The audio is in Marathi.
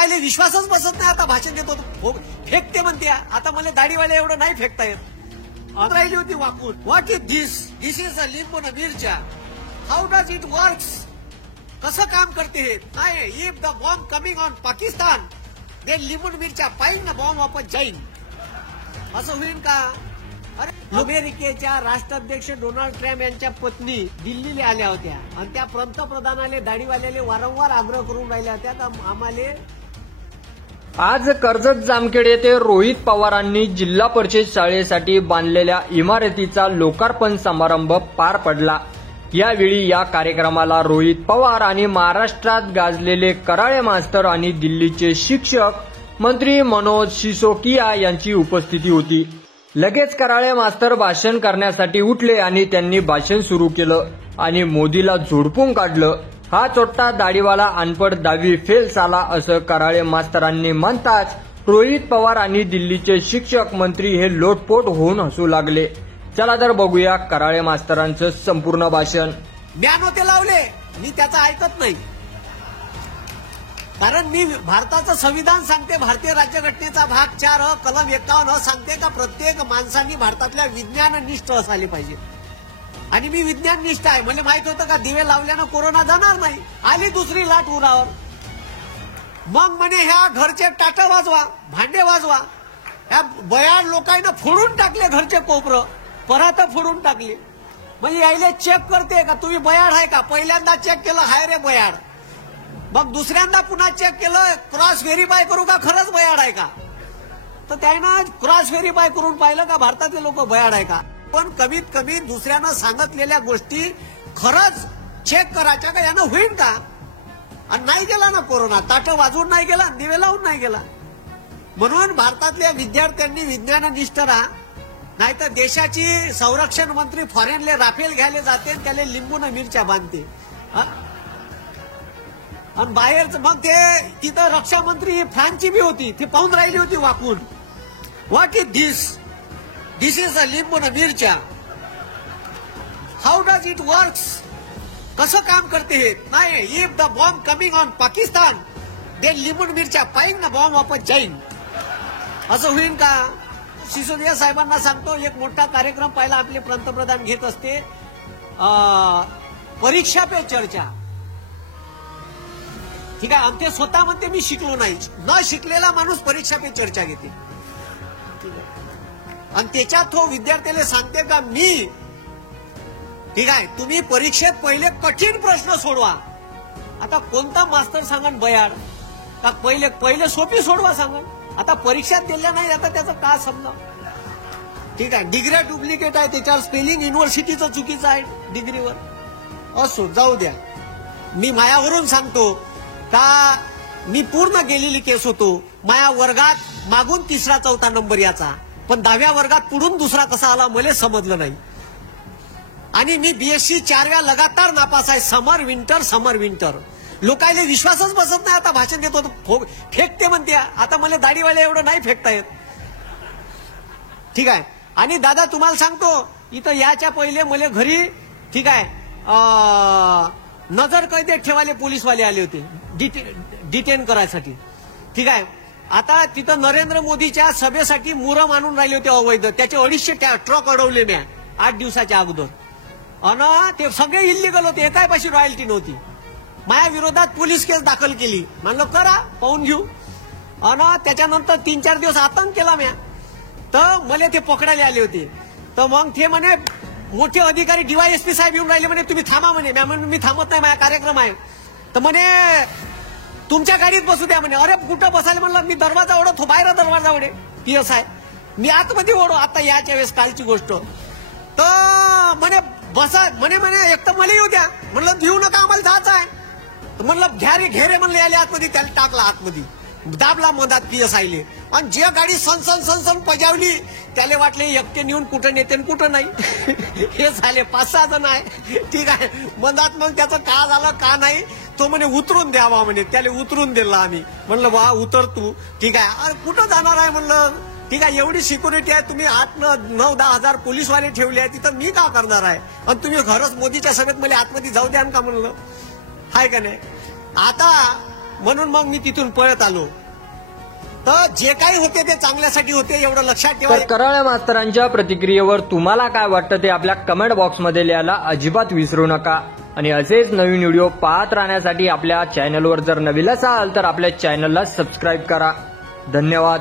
लोकायले विश्वासच बसत नाही. आता भाषण देतो फेकते म्हणते. आता मला दाढीवाले एवढं नाही फेकता येत. राहिली होती वाकून. What is this is a लिंबू न मिरच्या. How does it works. कसं काम करते हे. नाही if the bomb coming on Pakistan they लिंबू मिरच्या पाहिजे ना बॉम्ब वापस जाईल. असं होईल का. अरे अमेरिकेच्या राष्ट्राध्यक्ष डोनाल्ड ट्रम्प यांच्या पत्नी दिल्लीला आल्या होत्या आणि त्या पंतप्रधानाले दाढीवाल्याले वारंवार आग्रह करून राहिल्या होत्या का आम्हाला. आज कर्जत जामखेड येथे रोहित पवारांनी जिल्हा परिषद शाळेसाठी बांधलेल्या इमारतीचा लोकार्पण समारंभ पार पडला. यावेळी या कार्यक्रमाला रोहित पवार आणि महाराष्ट्रात गाजलेले कराळे मास्तर आणि दिल्लीचे शिक्षक मंत्री मनोज सिसोदिया यांची उपस्थिती होती. लगेच कराळे मास्तर भाषण करण्यासाठी उठले आणि त्यांनी भाषण सुरू केलं आणि मोदीला झोडपून काढलं. हा चोट्टा दाढीवाला अनपढ 10वी फेल झाला असं कराळे मास्तरांनी म्हणताच रोहित पवार आणि दिल्लीचे शिक्षक मंत्री हे लोटपोट होऊन हसू लागले. चला तर बघूया कराळे मास्तरांचं संपूर्ण भाषण. ज्ञान होते लावले मी त्याचं ऐकत नाही. कारण मी भारताचं संविधान सांगते. भारतीय राज्यघटनेचा भाग 4 कलम 51 सांगते का प्रत्येक माणसांनी भारतातल्या विज्ञाननिष्ठ असायला पाहिजे. आणि मी विज्ञाननिष्ठ आहे. मला माहित होतं का दिवे लावल्यानं कोरोना जाणार नाही. आली दुसरी लाट उरावर. मग म्हणे ह्या घरचे टाट वाजवा भांडे वाजवा. ह्या बयाड लोकांना फोडून टाकले घरचे कोपरं परात फोडून टाकले. म्हणजे यायले चेक करते का तुम्ही बयाड आहे का. पहिल्यांदा चेक केलं हाय रे बयाड. मग दुसऱ्यांदा पुन्हा चेक केलं क्रॉस व्हेरीफाय करू का खरंच बयाड आहे का. तर त्यानं क्रॉस व्हेरीफाय करून पाहिलं का भारतातले लोक बयाड आहे का. पण कमीत कमी दुसऱ्यानं सांगितलेल्या गोष्टी खरंच चेक करायच्या का यानं होईल का. आणि नाही गेला ना कोरोना. ताटं वाजवून नाही गेला दिवे लावून नाही गेला. म्हणून भारतातल्या विद्यार्थ्यांनी विज्ञाननिष्ठ राहा. नाहीतर देशाची संरक्षण मंत्री फॉरेनले राफेल घ्यायला जाते आणि त्याला लिंबून मिरच्या बांधते. आणि बाहेरच मग ते तिथं रक्षा मंत्री फ्रान्सची बी होती ती पाहून राहिली होती वाकून. What is this is a लिंबू न मिरच्या. How does it works. कसं काम करते हे. नाही if the bomb coming on Pakistan they लिंबू मिरच्या पाहिजे ना बॉम्ब वापस जाईल. असं होईल का. सिसोदिया साहेबांना सांगतो एक मोठा कार्यक्रम पाहिला आपले पंतप्रधान घेत असते. परीक्षा पे चर्चा. ठीक आहे. आणि ते स्वतः म्हणते मी शिकलो नाही. न शिकलेला माणूस परीक्षा पे चर्चा घेते. आणि त्याच्यात तो विद्यार्थ्याला सांगते का मी ठीक आहे तुम्ही परीक्षेत पहिले कठीण प्रश्न सोडवा. आता कोणता मास्तर सांगन बयाड का पहिले सोपी सोडवा सांगन. आता परीक्षात दिल्या नाही आता त्याचं का समजा. ठीक आहे. डिग्र्या डुप्लिकेट आहे त्याच्यावर स्पेलिंग युनिव्हर्सिटीचं चुकीचं आहे डिग्रीवर. असो जाऊ द्या. मी मायावरून सांगतो का मी पूर्ण गेलेली केस होतो. माया वर्गात मागून 3रा 4था नंबर याचा. पण 10व्या वर्गात पुढून 2रा कसा आला मला समजलं नाही. आणि मी बीएससी 4व्या लगातार नापास आहे. समर विंटर. लोकायले विश्वासच बसत नाही. आता भाषण देतो फेकते म्हणते. आता मला दाढीवाले एवढं नाही फेकता येत. ठीक आहे. आणि दादा तुम्हाला सांगतो इथं याच्या पहिले मला घरी ठीक आहे नजर कैदेत ठेवाले पोलीसवाले आले होते डिटेन करायसाठी. ठीक आहे. आता तिथं नरेंद्र मोदीच्या सभेसाठी मुरम आणून राहिले होते अवैध. त्याचे 250 ट्रक अडवले मी 8 दिवसाच्या अगोदर. अन ते सगळे इल्लीगल होते. एकापाशी रॉयल्टी नव्हती. माझ्या विरोधात पोलीस केस दाखल केली. म्हणलं करा पाहून घेऊ. अन त्याच्यानंतर 3-4 दिवस आतंक केला म्या. तर मला ते पकडायला आले होते. तर मग ते म्हणे मोठे अधिकारी डीवायएसपी साहेब येऊन राहिले म्हणे तुम्ही थांबा म्हणे. मी थांबत नाही माझा कार्यक्रम आहे. तर म्हणे तुमच्या गाडीत बसू द्या म्हणे. अरे कुठं बसायला म्हणलं मी दरवाजा ओढतो बाहेर दरवाजा ओढे PSI. मी आतमध्ये ओढो. आता याच्या वेळेस कालची गोष्ट. तर म्हणे बसा म्हणे एक तर मला येऊ द्या. म्हणलं घेऊ नका आम्हाला जायचं आहे. म्हणलं घेरे म्हणले आले आतमध्ये. त्याला टाकला आतमध्ये दाबला मधात PSIले. आणि जे गाडी सनसन पजावली त्याला वाटले एकटे नेऊन कुठं नेते कुठं नाही. हे झाले 5-6 जण आहे. ठीक आहे. मधात मग त्याचं का झालं का नाही तो म्हणे उतरून द्यावा म्हणे. त्याला उतरून दिला आम्ही. म्हणलं वा उतर तू. ठीक आहे. अरे कुठं जाणार आहे म्हणलं. ठीक आहे. एवढी सिक्युरिटी आहे तुम्ही 8-9-10 हजार पोलीसवाले ठेवले आहे तिथं मी का करणार आहे. आणि तुम्ही खरंच मोदीच्या सभेत मला आतमध्ये जाऊ द्या का म्हणलं हाय का नाही. आता म्हणून मग मी तिथून पळत आलो. तर जे काही होते ते चांगल्यासाठी होते एवढं लक्षात ठेवा. तर कराळे मास्तरांच्या प्रतिक्रियेवर तुम्हाला काय वाटतं ते आपल्या कमेंट बॉक्समध्ये लिहायला अजिबात विसरू नका. आणि असेच नवीन व्हिडिओ पाहत राहण्यासाठी आपल्या चॅनलवर जर नवीन असाल तर आपल्या चॅनलला सबस्क्राईब करा. धन्यवाद.